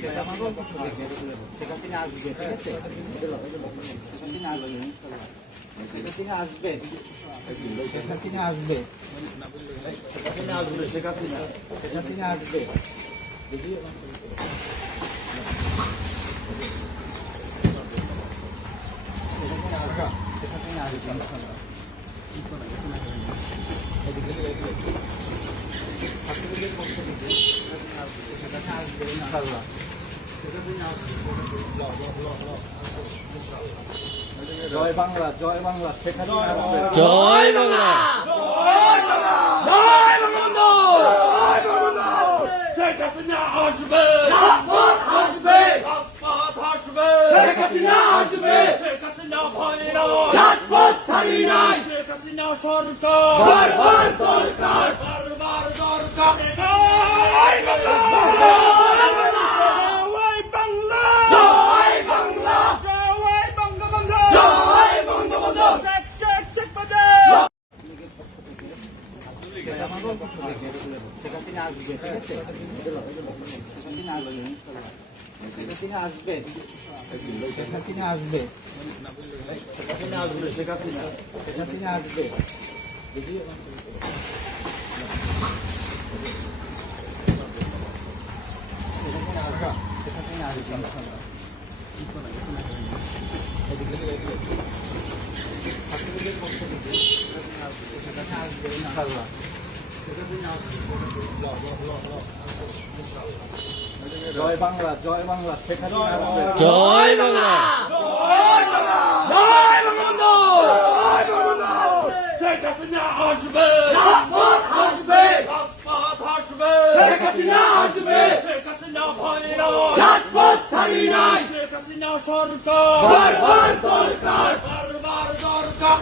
সেখান থেকে আসবে, ঠিক আছে? সেখান থেকে আসবে, সেখান থেকে আসবে, সেখান থেকে আসবে, সেখান থেকে আসবে, সেখান থেকে আসবে। যদি সেখান থেকে আসবে, জয় বাংলা, জয় বাংলা, সেখানে জয় বাংলা। জয় বঙ্গবন্ধু, জয় বঙ্গবন্ধু। শেখ হাসিনা আসবে, রাজপথ আসবে, রাজপথ আসবে। শেখ হাসিনা আসবে, শেখ হাসিনা ভয় নয়, রাজপথ ছাড়ি নাই। শেখ হাসিনা সরকার বারবার দরকার, বারবার দরকার। জয় বাংলা, জয় বাংলা, জয় বাংলা, জয় বঙ্গবন্ধু, জয় বঙ্গবন্ধু। শেখ শেখ শেখ মুজিব। সেখান থেকে আসবে, ঠিক আছে? সেখান থেকে আসবে, সেখান থেকে আসবে, সেখান থেকে আসবে, সেখান থেকে আসবে, সেখান থেকে আসবে। যদি সেখান থেকে আসবে, জয় বাংলা, জয় বাংলা, সেখানে জয় বাংলা। জয় বঙ্গবন্ধু, জয় বঙ্গবন্ধু। শেখ হাসিনা আসবে, রাজপথ আসবে, রাজপথ আসবে। শেখ হাসিনা আসবে, শেখ হাসিনা ভয় নয়, রাজপথ ছাড়ি নাই। শেখ হাসিনা সরকার বারবার দরকার, বারবার দরকার।